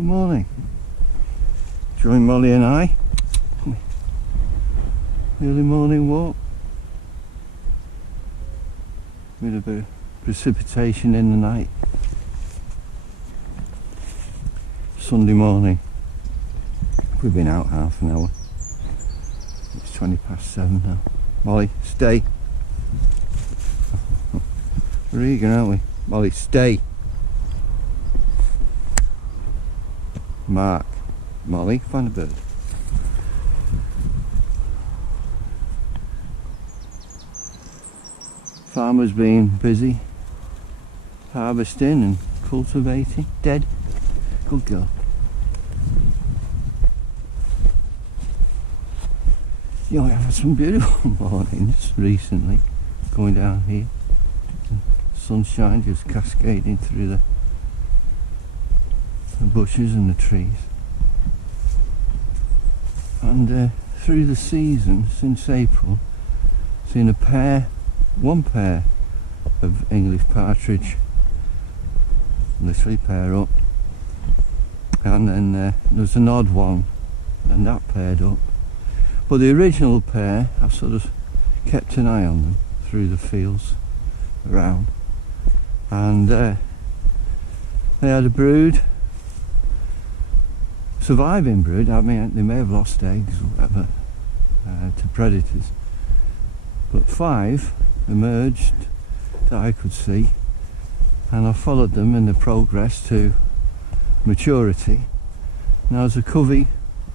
Good morning. Join Molly and I. Early morning walk. With a bit of precipitation in the night. Sunday morning. We've been out half an hour. It's 7:20 now. Molly, stay. We're eager, aren't we? Molly, stay. Mark. Molly, find a bird. Farmer's been busy harvesting and cultivating. Dead. Good girl. You know, I've had some beautiful mornings recently going down here. Sunshine just cascading through the bushes and the trees. And through the season, since April, seen one pair of English partridge, literally pair up, and then there's an odd one, and that paired up. But the original pair, I sort of kept an eye on them through the fields around, and they had a brood, surviving brood. I mean, they may have lost eggs or whatever to predators, but 5 emerged that I could see, and I followed them in the progress to maturity. Now there's a covey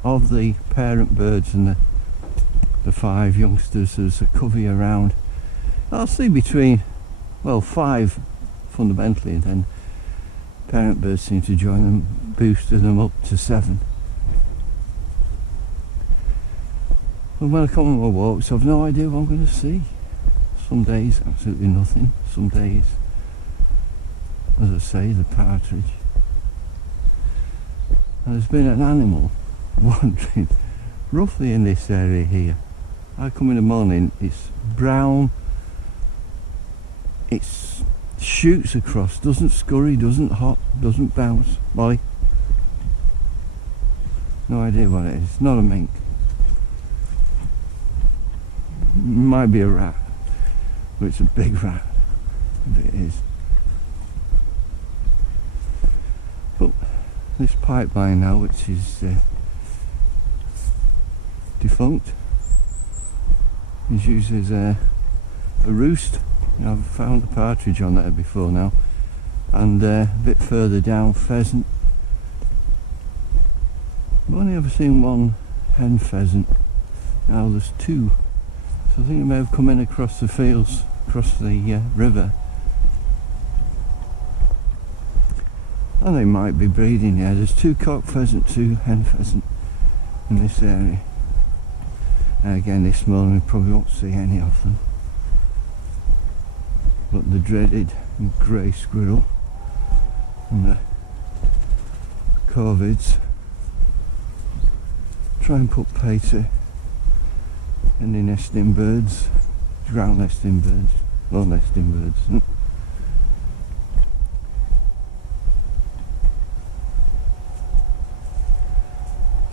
of the parent birds and the 5 youngsters. There's a covey around, I'll see between, well, 5 fundamentally, and then parent birds seem to join them, boosted them up to 7. And when I come on my walks, I've no idea what I'm going to see. Some days absolutely nothing, some days, as I say, the partridge. And there's been an animal wandering roughly in this area here. I come in the morning, it's brown, it shoots across, doesn't scurry, doesn't hop, doesn't bounce. Molly? No idea what it is. It's not a mink. Might be a rat, but it's a big rat if it is. But this pipeline now, which is defunct, is used as a roost. You know, I've found a partridge on there before now, and a bit further down, pheasant. I've only ever seen one hen pheasant. Now there's 2. So I think they may have come in across the fields, across the river. And they might be breeding, yeah. There's 2 cock pheasant, 2 hen pheasant in this area. And again, this morning we probably won't see any of them. But the dreaded grey squirrel and the corvids try and put pay to any nesting birds, ground nesting birds, low nesting birds.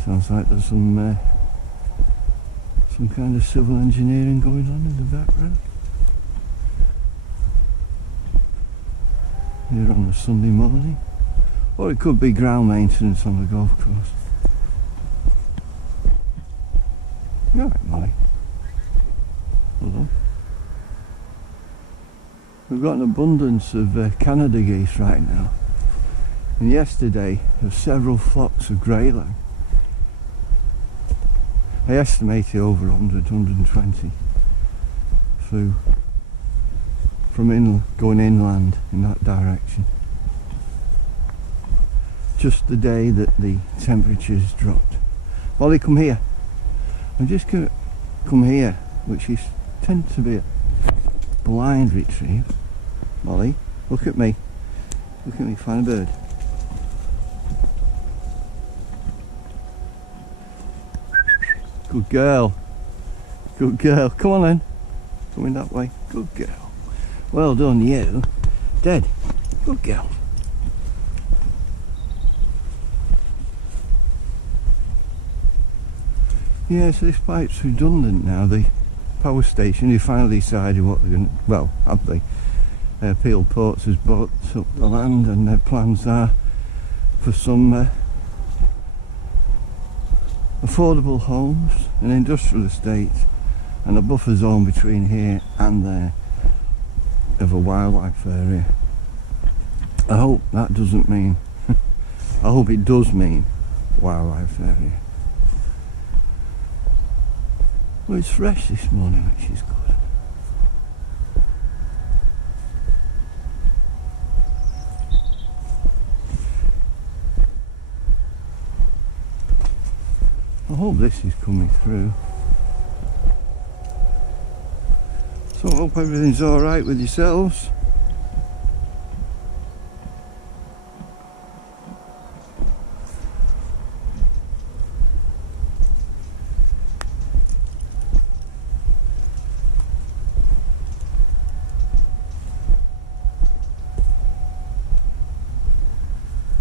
Sounds like there's some kind of civil engineering going on in the background. Here on a Sunday morning, or it could be ground maintenance on the golf course. You alright, Molly? Hold on. We've got an abundance of Canada geese right now, and yesterday there were several flocks of greylag. I estimated over 100, 120 flew from going inland in that direction. Just the day that the temperatures dropped. Molly, come here. I'm just going to come here, which is tends to be a blind retrieve. Molly, look at me. Look at me, find a bird. Good girl. Good girl. Come on then. Coming that way. Good girl. Well done, you. Dead. Good girl. Yeah, so this pipe's redundant now. The power station, they finally decided what they're going to, well, have they? Peel Ports has bought up the land, and their plans are for some affordable homes, an industrial estate, and a buffer zone between here and there of a wildlife area. I hope that doesn't mean, I hope it does mean wildlife area. Well, it's fresh this morning, which is good. I hope this is coming through. So I hope everything's alright with yourselves.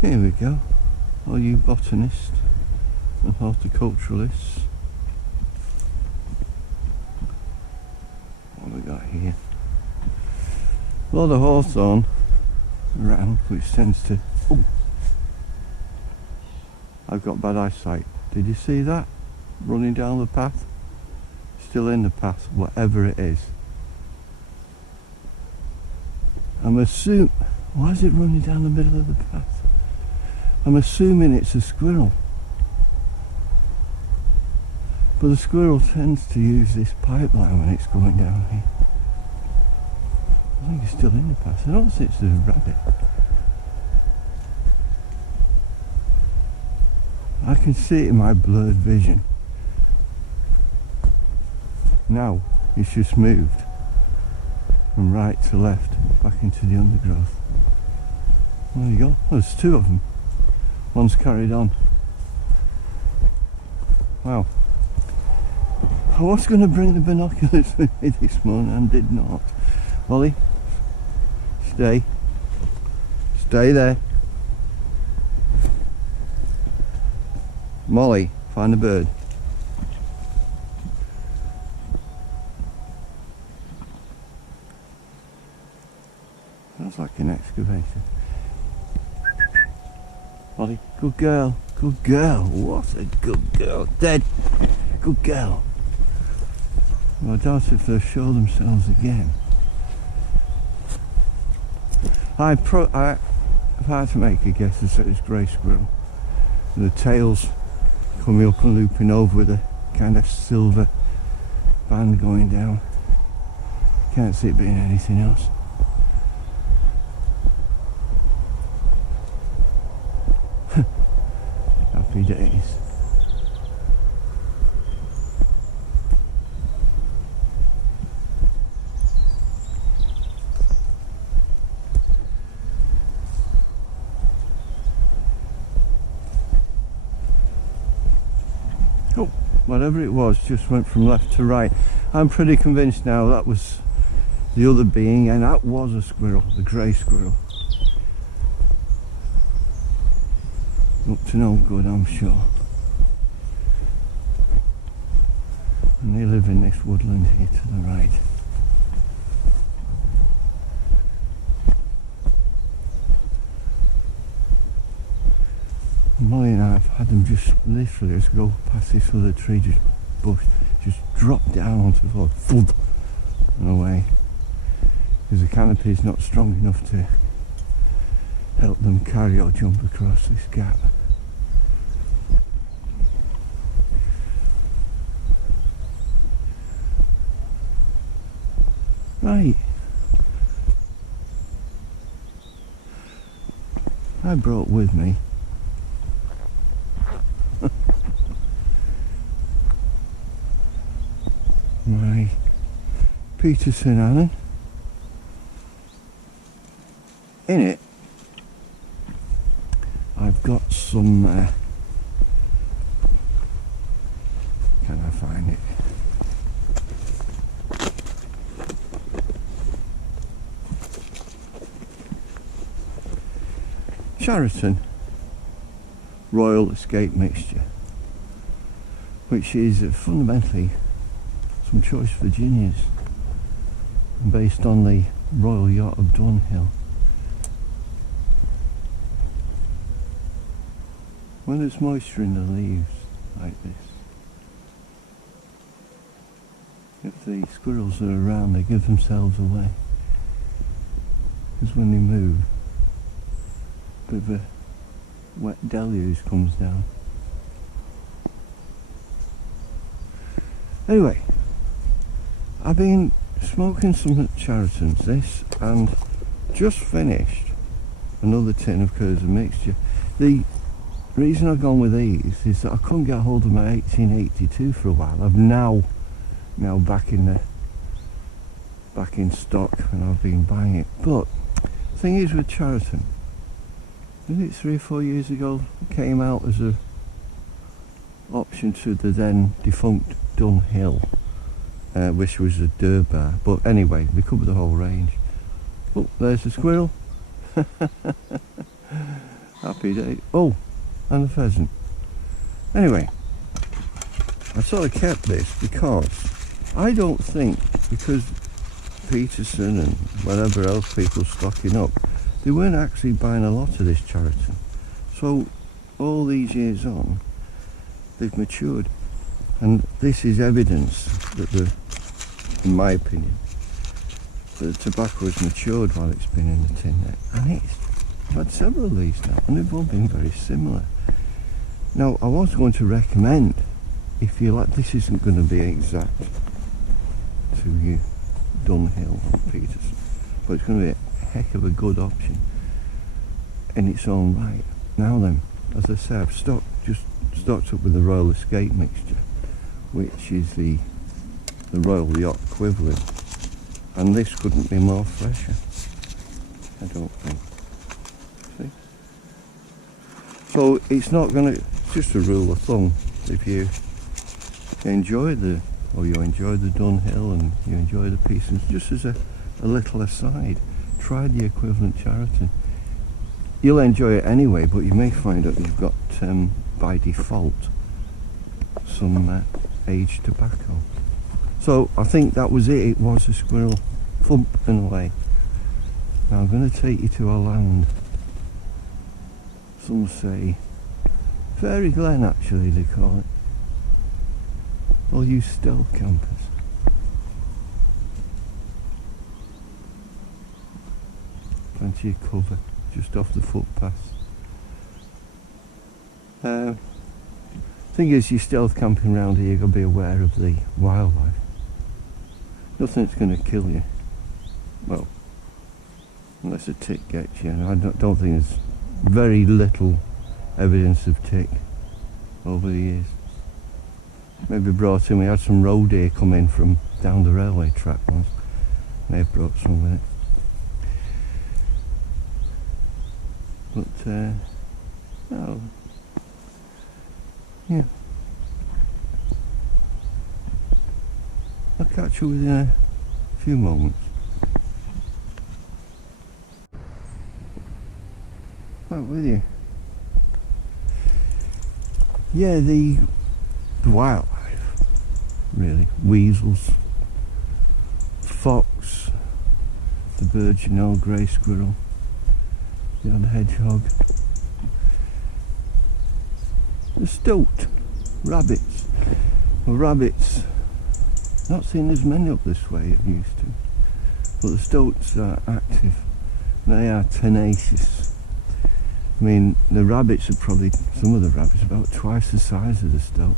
Here we go, all you botanists and horticulturalists. What have we got here? A lot of hawthorn around, which tends to... Oh, I've got bad eyesight. Did you see that? Running down the path? Still in the path, whatever it is. I'm assuming... Why is it running down the middle of the path? I'm assuming it's a squirrel. But the squirrel tends to use this pipeline when it's going down here. I think it's still in the path. I don't think it's a rabbit. I can see it in my blurred vision. Now it's just moved from right to left back into the undergrowth. There you go. Oh, there's two of them. One's carried on. Wow. I was going to bring the binoculars with me this morning and did not. Ollie, stay. Stay there. Molly, find the bird. Sounds like an excavator. Molly, good girl. Good girl. What a good girl. Dead. Good girl. Well, I doubt if they'll show themselves again. I've had to make a guess as it's grey squirrel. The tail's coming up and looping over with a kind of silver band going down. Can't see it being anything else. Happy days. Oh, whatever it was just went from left to right. I'm pretty convinced now that was the other being, and that was a squirrel, the grey squirrel. Up to no good, I'm sure. And they live in this woodland here to the right. Molly and I have had them just literally just go past this other tree, just bush, just drop down onto the floor, thud, and away. Because the canopy is not strong enough to help them carry or jump across this gap. Right. I brought with me my Peterson Allen. In it I've got some can I find it? Charatan Royal Escape Mixture. which is fundamentally some choice Virginias based on the Royal Yacht of Dunhill. When there's moisture in the leaves like this, if the squirrels are around, they give themselves away, because when they move, a bit of a wet deluge comes down. Anyway, I've been smoking some Charatans, this, and just finished another tin of Curds and Mixture. The reason I've gone with these is that I couldn't get hold of my 1882 for a while. I'm now back in stock, and I've been buying it. But the thing is with Charatan, I think it's 3 or 4 years ago, it came out as a option to the then defunct Dunhill, which was a Durbar. But anyway, we covered the whole range. Oh, there's the squirrel. Happy day. Oh, and the pheasant. Anyway, I sort of kept this because I don't think, because Peterson and whatever else people stocking up, they weren't actually buying a lot of this Charatan. So all these years on, they've matured, and this is evidence that in my opinion, the tobacco has matured while it's been in the tin neck. And I've had several of these now, and they've all been very similar. Now, I was going to recommend, if you like, this isn't going to be exact to you, Dunhill or Peterson, but it's going to be a heck of a good option in its own right. Now then, as I say, I've stocked up with the Royal Escape Mixture, which is the Royal Yacht equivalent, and this couldn't be more fresher, I don't think. See? So it's not going to, just a rule of thumb, if you enjoy the Dunhill and you enjoy the Petersons, just as a little aside, try the equivalent Charatan. You'll enjoy it anyway, but you may find that you've got by default some aged tobacco. So I think that was it. It was a squirrel, thump and away. Now I'm going to take you to a land, some say Fairy Glen, actually they call it. All you stealth campers. Plenty of cover just off the footpath. Thing is, you're stealth camping around here, you've got to be aware of the wildlife. Nothing's going to kill you. Well, unless a tick gets you. I don't think there's very little evidence of tick over the years. Maybe brought in, we had some roe deer come in from down the railway track once. May have brought some with it. But, no. Yeah. I'll catch you within a few moments. Right with you. Yeah, the wildlife, really. Weasels, fox, the birds, you know, grey squirrel, the odd hedgehog, the stoat, rabbits. Well, rabbits, not seen as many up this way as used to, but the stoats are active. They are tenacious. I mean, the rabbits are probably, some of the rabbits, about twice the size of the stoat.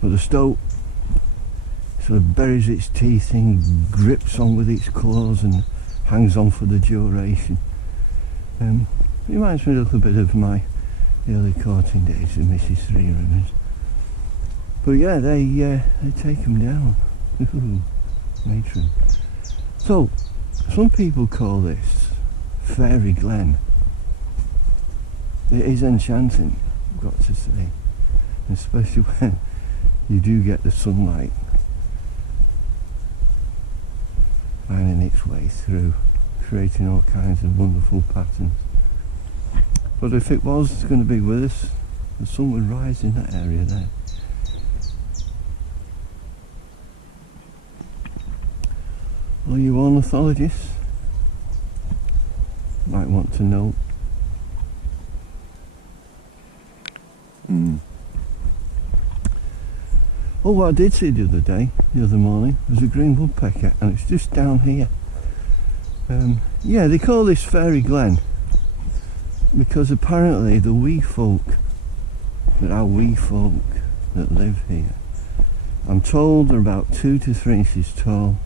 But the stoat sort of buries its teeth in, grips on with its claws and hangs on for the duration. It reminds me a little bit of my early courting days of Mrs. Three Rivers. But yeah, they take them down. Ooh, matron. So, some people call this Fairy Glen. It is enchanting, I've got to say, especially when you do get the sunlight finding its way through, creating all kinds of wonderful patterns. But if it was going to be with us, the sun would rise in that area there. All you ornithologists might want to know. Oh, what I did see the other morning, was a green woodpecker, and it's just down here. Yeah, they call this Fairy Glen because apparently the wee folk, that live here, I'm told they're about 2 to 3 inches tall,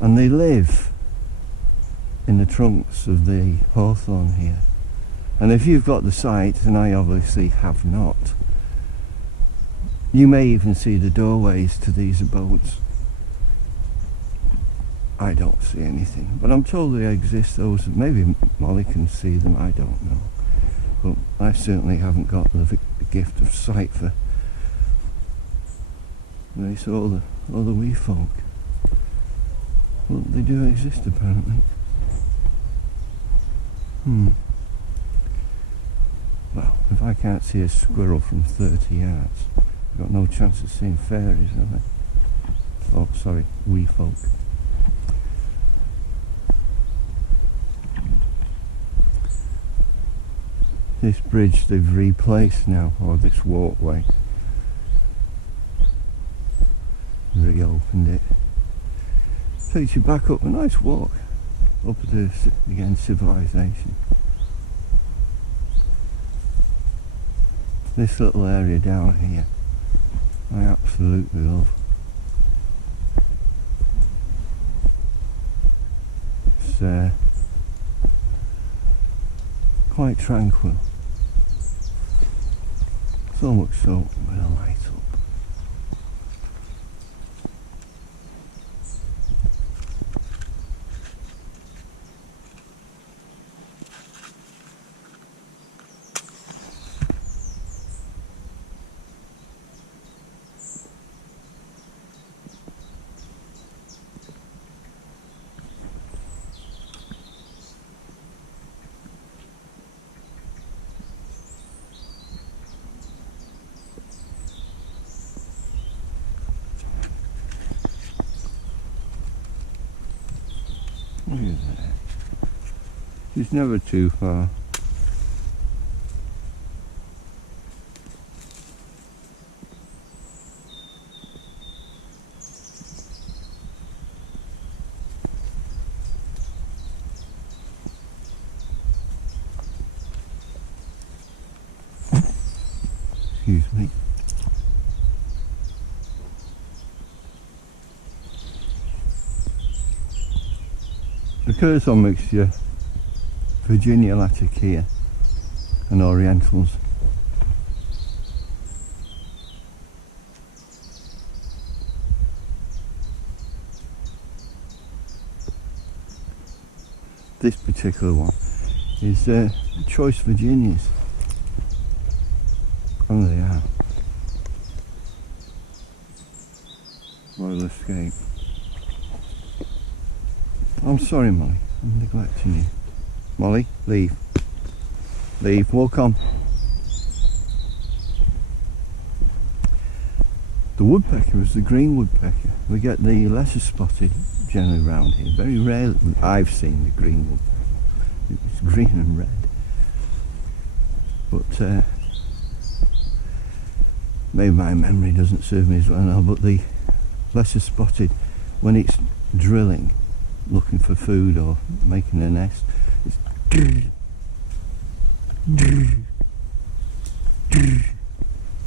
and they live in the trunks of the hawthorn here. And if you've got the sight, and I obviously have not, you may even see the doorways to these abodes. I don't see anything, but I'm told they exist. Those, maybe Molly can see them, I don't know. But I certainly haven't got the gift of sight for this, all the wee folk. Well, they do exist apparently. Well, if I can't see a squirrel from 30 yards, I've got no chance of seeing fairies, have I? Oh, sorry, wee folk. This bridge they've replaced now, or this walkway. Reopened it. Takes you back up a nice walk up to, again, civilization. This little area down here, I absolutely love. It's quite tranquil. So much so with a light up. Look at that. She's never too far. Excuse me. The Curzon mixture, Virginia Latakia and Orientals. This particular one is Choice Virginias. Oh, they are. Royal Escape. I'm sorry, Molly, I'm neglecting you. Molly, leave. Leave, walk on. The woodpecker is the green woodpecker. We get the lesser spotted generally around here. Very rarely I've seen the green woodpecker. It's green and red. But maybe my memory doesn't serve me as well now, but the lesser spotted, when it's drilling, looking for food or making a nest, it's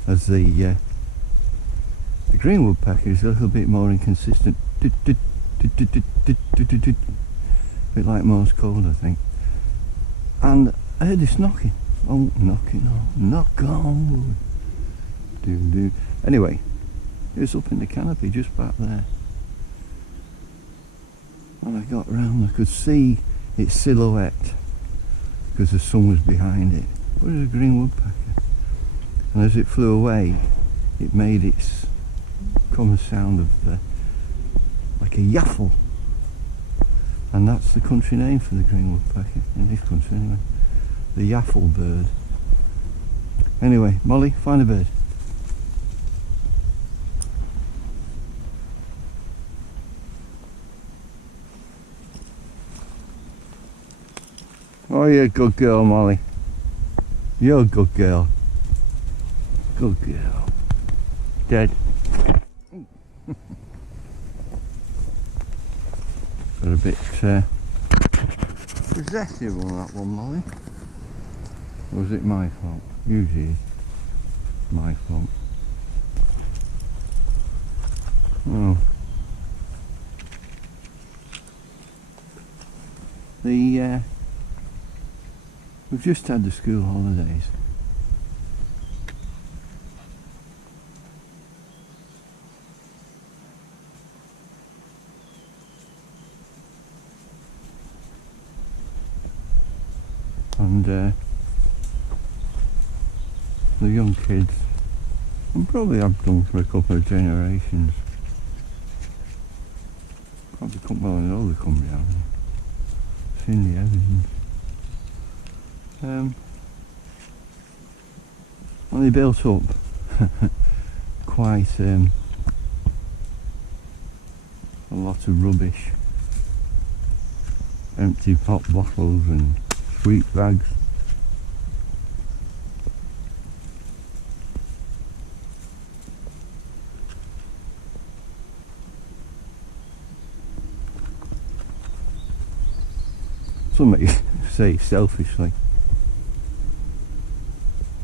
as the green woodpecker is a little bit more inconsistent, a bit like Morse code, I think. And I heard this knocking. Oh, knocking on, knock on wood. Anyway, it was up in the canopy just back there. When I got round, I could see its silhouette because the sun was behind it. But it was a green woodpecker, and as it flew away, it made its common sound of like a yaffle, and that's the country name for the green woodpecker in this country anyway. The yaffle bird. Anyway, Molly, find a bird. Oh, you're a good girl, Molly. You're a good girl. Good girl. Dead. Got a bit possessive on that one, Molly. Or was it my fault? Usually it's my fault. Oh. We've just had the school holidays. And the young kids, and probably have done for a couple of generations, probably come, well I know they come down here. Seen the evidence. Well, they built up quite a lot of rubbish, empty pop bottles and sweet bags. Some may say selfishly,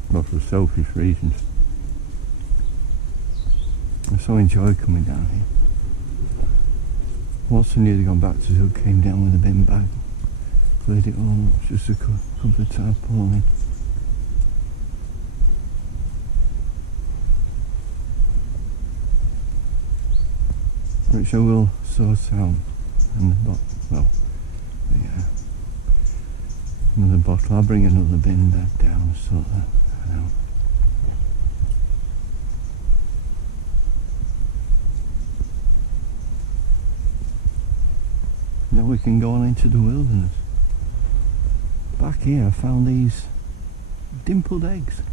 but for selfish reasons. I so enjoy coming down here. Watson nearly gone back to zoo, came down with a bin bag, cleared it all up, just a couple of tarpaulin. Which I will sort out, and well, yeah. Another bottle. I'll bring another bin back down, sort that out. Now we can go on into the wilderness. Back here I found these dimpled eggs.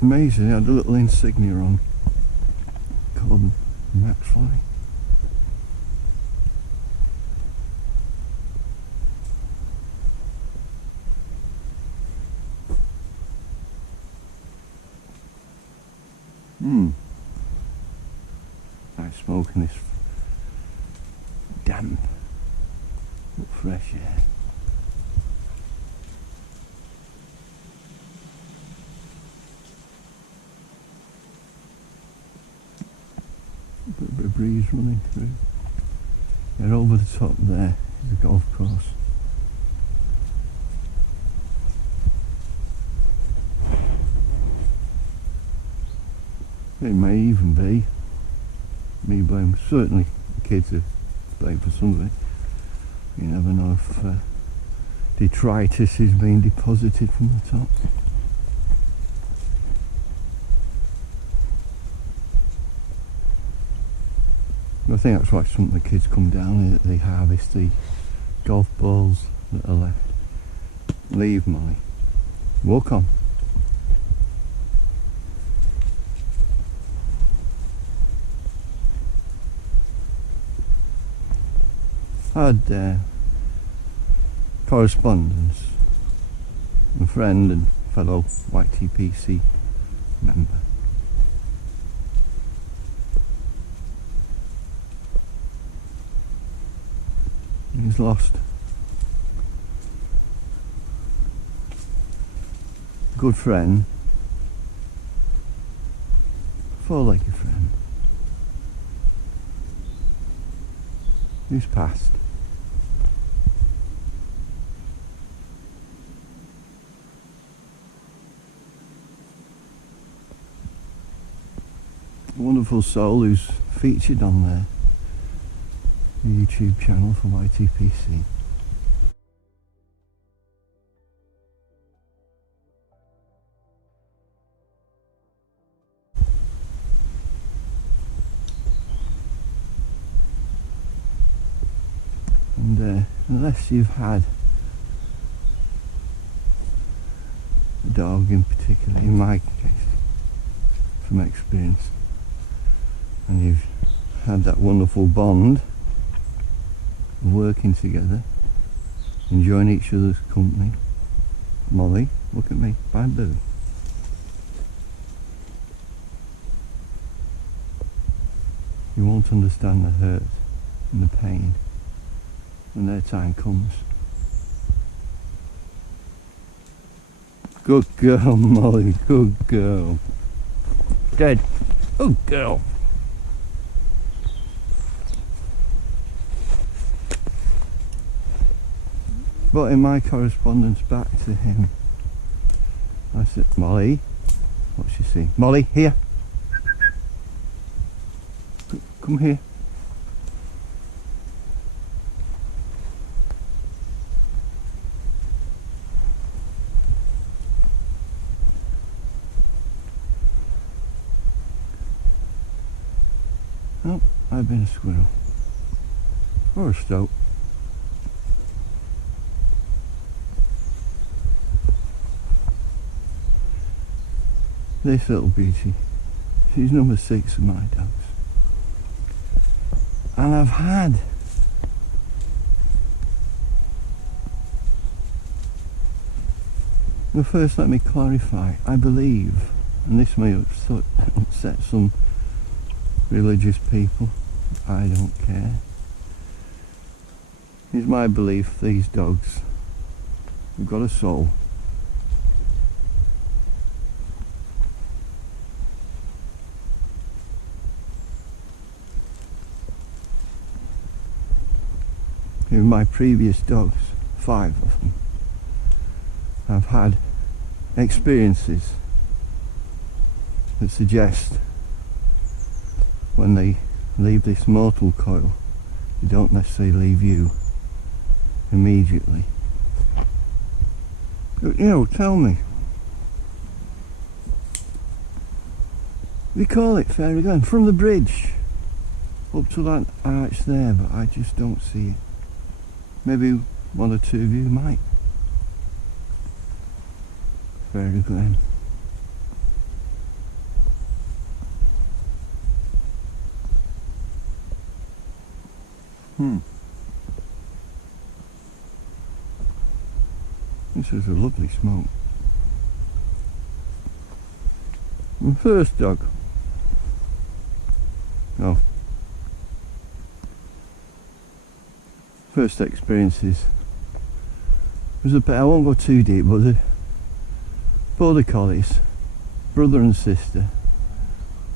Amazing, they had a little insignia on called Maxfly. Nice smoke in this damp but fresh air. A bit of breeze running through. And over the top there is a golf course. It may even be me blame. Certainly the kids are blamed for some of it. You never know if detritus is being deposited from the top. I think that's why some of the kids come down here, they harvest the golf balls that are left. Leave, Molly. Walk on. I had correspondence, a friend and fellow YTPC member. He's lost a good friend, four-legged friend, who's passed. A wonderful soul who's featured on there. The YouTube channel for YTPC. And unless you've had a dog in particular, in my case, from experience, and you've had that wonderful bond of working together, enjoying each other's company. Molly, look at me, bamboo. You won't understand the hurt and the pain when their time comes. Good girl, Molly, good girl. Dead. Good girl. But in my correspondence back to him, I said, Molly, what's she saying? Molly, here. Come here. Oh, I've been a squirrel. Or a stoat. This little beauty, she's number 6 of my dogs. And I've had well, first let me clarify, I believe, and this may upset some religious people, I don't care. It's my belief these dogs have got a soul. In my previous dogs, 5 of them, I've had experiences that suggest when they leave this mortal coil, they don't necessarily leave you immediately. But, you know, tell me, we call it Fairy Glen, from the bridge up to that arch there, but I just don't see it. Maybe 1 or 2 of you might. Fairy Glen. This is a lovely smoke. My first dog. Oh. First experiences was a pair, I won't go too deep, but the border collies, brother and sister,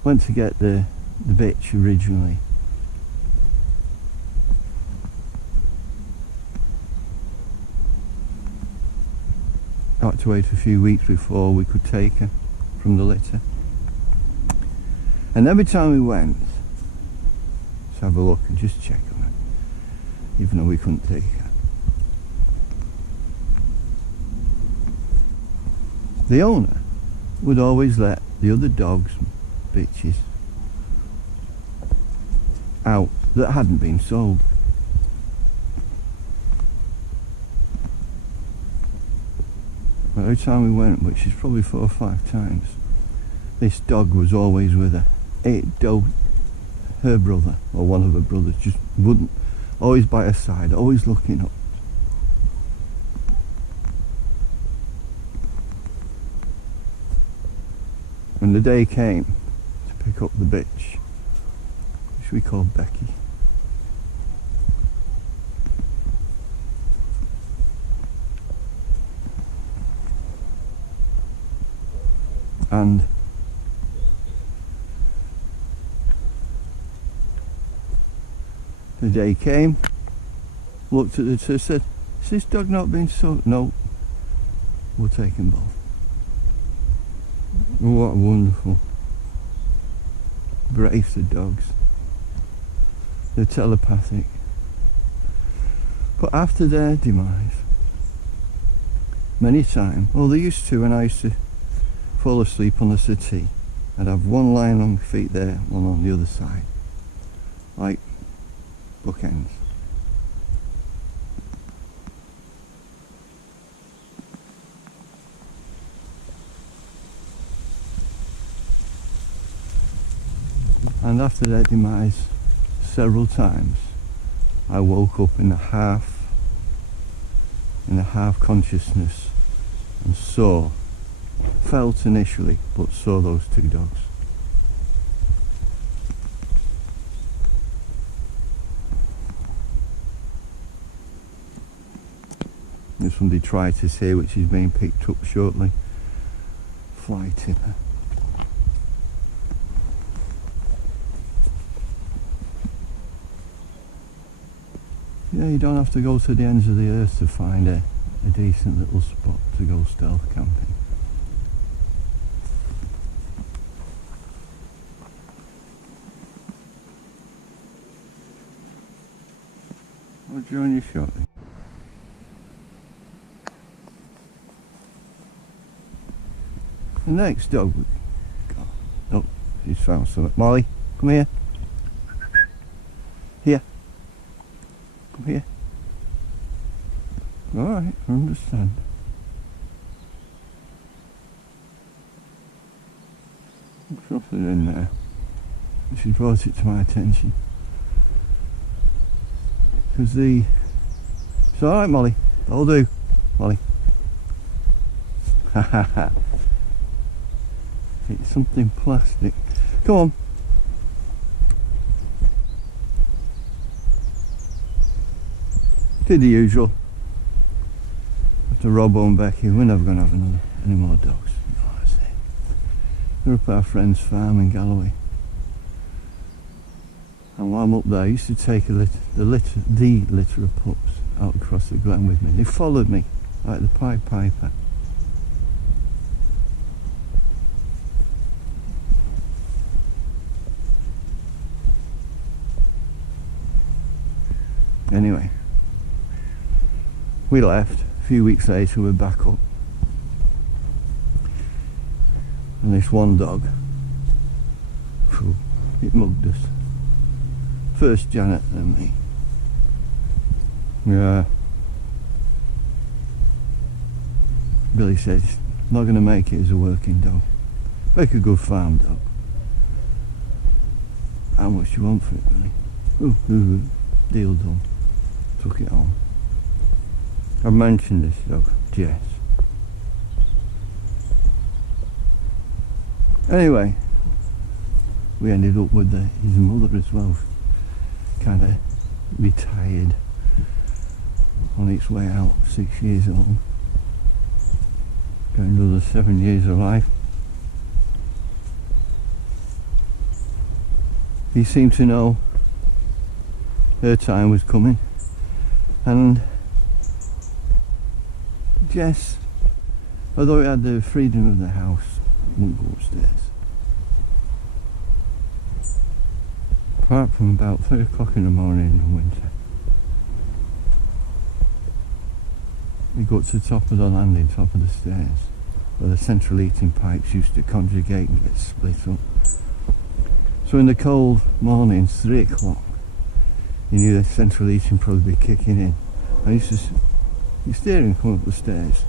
went to get the bitch originally. Had to wait a few weeks before we could take her from the litter. And every time we went, let's have a look and just check on her, even though we couldn't take her. The owner would always let the other dogs, bitches, out that hadn't been sold. Every time we went, which is probably 4 or 5 times, this dog was always with her. Her brother, or one of her brothers, just wouldn't, always by her side, always looking up. When the day came to pick up the bitch, which we called Becky, and the day came, looked at the two, said, "Is this dog not being sold?" "No, we'll take them both." What wonderful, brave the dogs. They're telepathic. But after their demise, many times, well, they used to, when I used to fall asleep on the settee, I'd have one lying on my feet there, one on the other side, like bookends. And after their demise, several times, I woke up in a half consciousness and felt initially, but saw those two dogs. There's some detritus here which is being picked up shortly. Fly tipper. Yeah, you don't have to go to the ends of the earth to find a decent little spot to go stealth camping. I'll join you shortly. The next dog we got. Oh, she's found something. Molly, come here. Here. Come here. Alright, I understand. There's something in there. She brought it to my attention. Because it's alright, Molly. That'll do. Molly. Ha ha ha. It's something plastic. Come on. Did the usual. After Robbo and Becky, we're never going to have any more dogs. No, that's it. They're up at our friend's farm in Galloway. And while I'm up there, I used to take the litter of pups out across the glen with me. They followed me like the Pied Piper. Anyway, we left. A few weeks later we're back up, and this one dog, it mugged us. First Janet, then me. Yeah. Billy says, not going to make it as a working dog. Make a good farm dog. How much do you want for it, Billy? Deal done. Took it on. I've mentioned this dog, Jess. Anyway, we ended up with his mother as well. Kind of retired on its way out, 6 years old. Got another 7 years of life. He seemed to know her time was coming, and Jess, although it had the freedom of the house, wouldn't go upstairs. Apart from about 3 o'clock in the morning in the winter. We got to the top of the landing, top of the stairs, where the central heating pipes used to conjugate and get split up. So in the cold mornings, 3 o'clock, you knew the central heating probably be kicking in. I used to he's steering come up the stairs,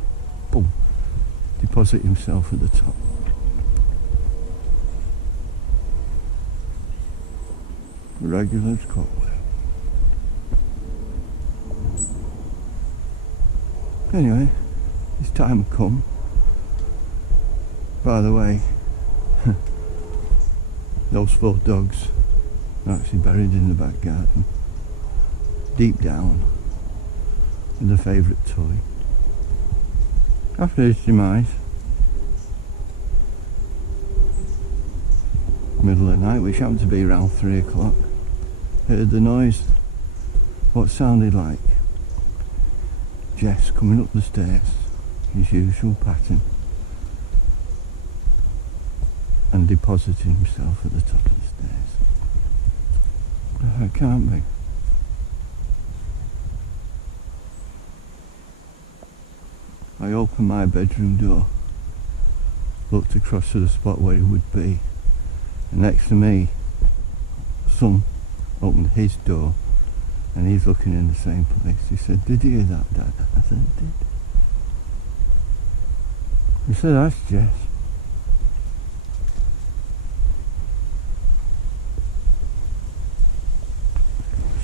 boom, deposit himself at the top. Regular clockwork. Anyway, his time had come. By the way, those 4 dogs are actually buried in the back garden, deep down, with a favourite toy. After his demise, middle of the night, which happened to be around 3 o'clock, heard the noise, what sounded like Jess coming up the stairs, his usual pattern, and depositing himself at the top of the stairs. It can't be. I opened my bedroom door, looked across to the spot where he would be, and next to me, son opened his door, and he's looking in the same place. He said, "Did you hear that, Dad?" I said, "I did." He said, "That's Jess."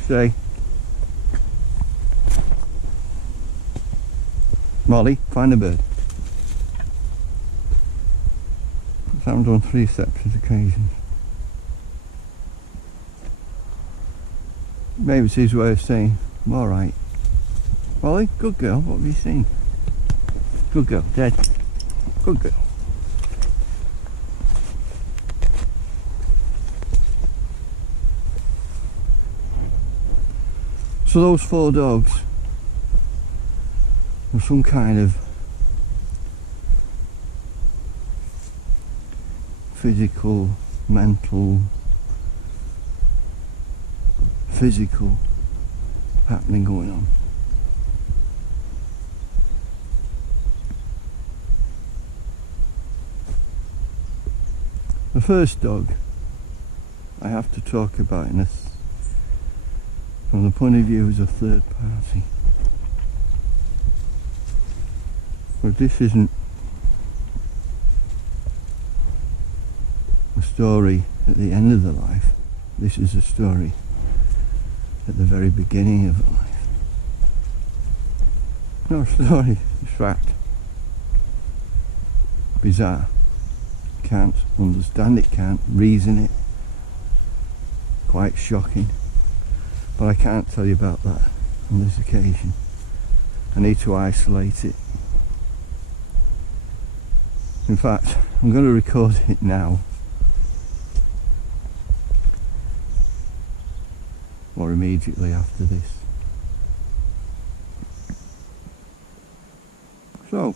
Say, Molly, find a bird. That's happened on 3 separate occasions. Maybe it's his way of saying, I'm alright. Molly, good girl, what have you seen? Good girl, dead. Good girl. So those 4 dogs were some kind of physical, mental, physical happening going on. The first dog I have to talk about in this from the point of view as a third party. But this isn't a story at the end of the life. This is a story at the very beginning of the life. No story, it's fact. Bizarre. Can't understand it, can't reason it. Quite shocking. But I can't tell you about that on this occasion. I need to isolate it. In fact, I'm going to record it now. Or immediately after this. So,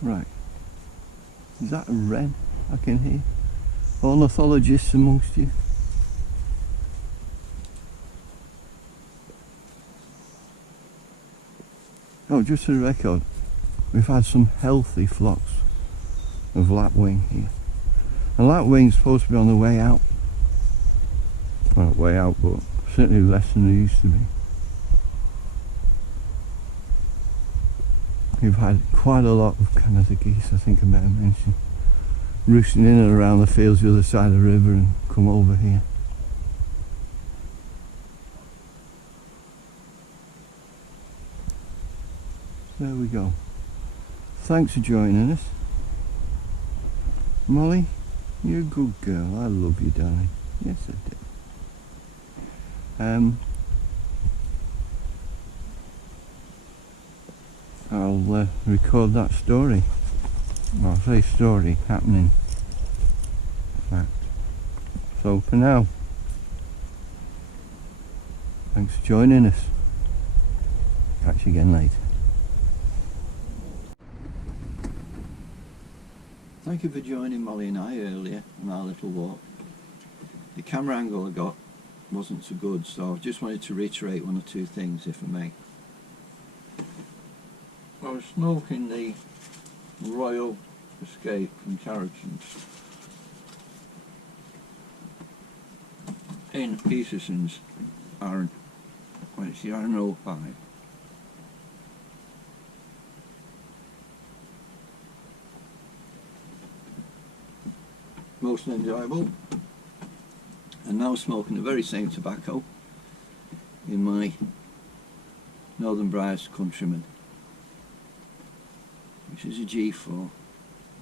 right. Is that a wren I can hear? Ornithologists amongst you? Oh, just for the record, we've had some healthy flocks of lapwing here. And lapwing's supposed to be on the way out. Well, not way out, but certainly less than they used to be. We've had quite a lot of Canada geese, I think I may have mentioned, roosting in and around the fields the other side of the river and come over here. There we go. Thanks for joining us. Molly, you're a good girl. I love you, darling. Yes, I do. I'll record that story. Well, I'll say story happening. Fact. So for now, thanks for joining us. Catch you again later. Thank you for joining Molly and I earlier on our little walk. The camera angle I got wasn't so good, so I just wanted to reiterate 1 or 2 things, if I may. I was smoking the Royal Escape from Charatan in Peterson's iron. Well, it's the Iron 05. Most enjoyable. And now smoking the very same tobacco in my Northern Briars Countryman, which is a G4.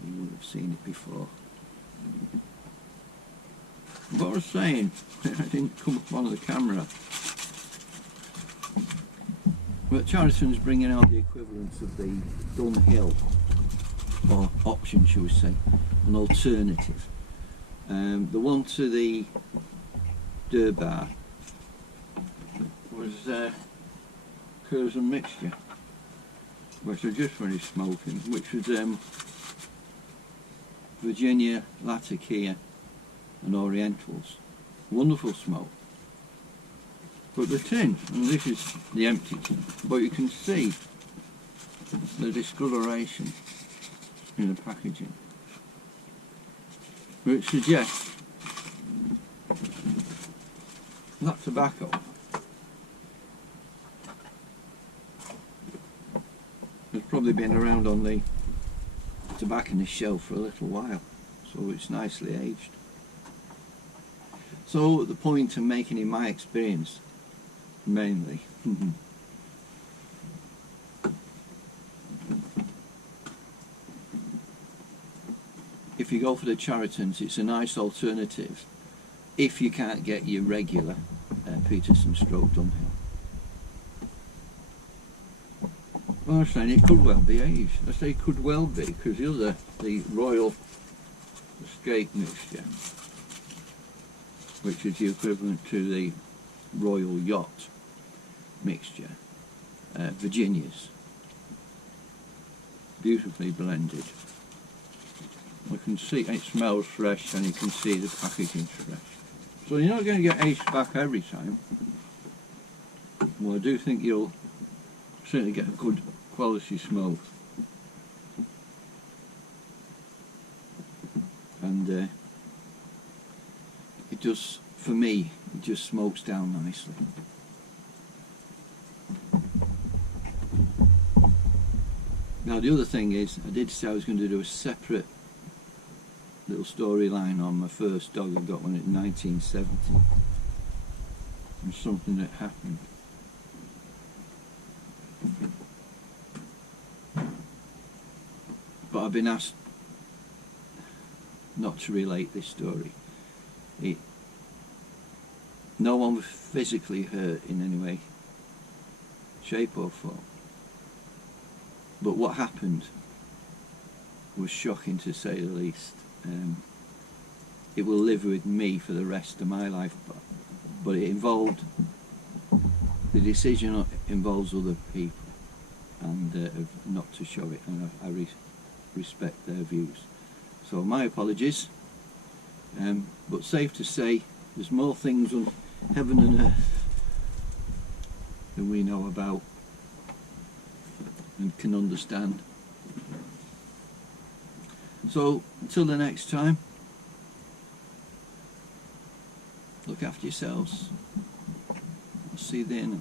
You would have seen it before. What I was saying, I didn't come up on the camera, but Charatan's bringing out the equivalent of the Dunhill, or option, shall we say, an alternative. The one to the Durbar was Curzon mixture, which I just finished smoking, which was Virginia, Latakia and Orientals. Wonderful smoke. But the tin, and this is the empty tin, but you can see the discoloration in the packaging, which suggests that tobacco has probably been around on the tobacconist shelf for a little while, so it's nicely aged. So the point I'm making in my experience, mainly, if you go for the Charatans, it's a nice alternative if you can't get your regular Peterson stroke downhill. Well, I'm saying it could well be aged. I say it could well be, because the Royal Escape mixture, which is the equivalent to the Royal Yacht mixture, Virginia's, beautifully blended. You can see it smells fresh, and you can see the packaging's fresh. So you're not going to get aged back every time. Well, I do think you'll certainly get a good quality smoke. And it does, for me, it just smokes down nicely. Now the other thing is, I did say I was going to do a separate little storyline on my first dog. I got one in 1970. And something that happened. But I've been asked not to relate this story. No one was physically hurt in any way, shape or form. But what happened was shocking, to say the least. It will live with me for the rest of my life, but it involved, the decision involves other people, and not to show it, and I respect their views. So my apologies, but safe to say there's more things on heaven and earth than we know about and can understand. So until the next time, look after yourselves. I'll see you there now.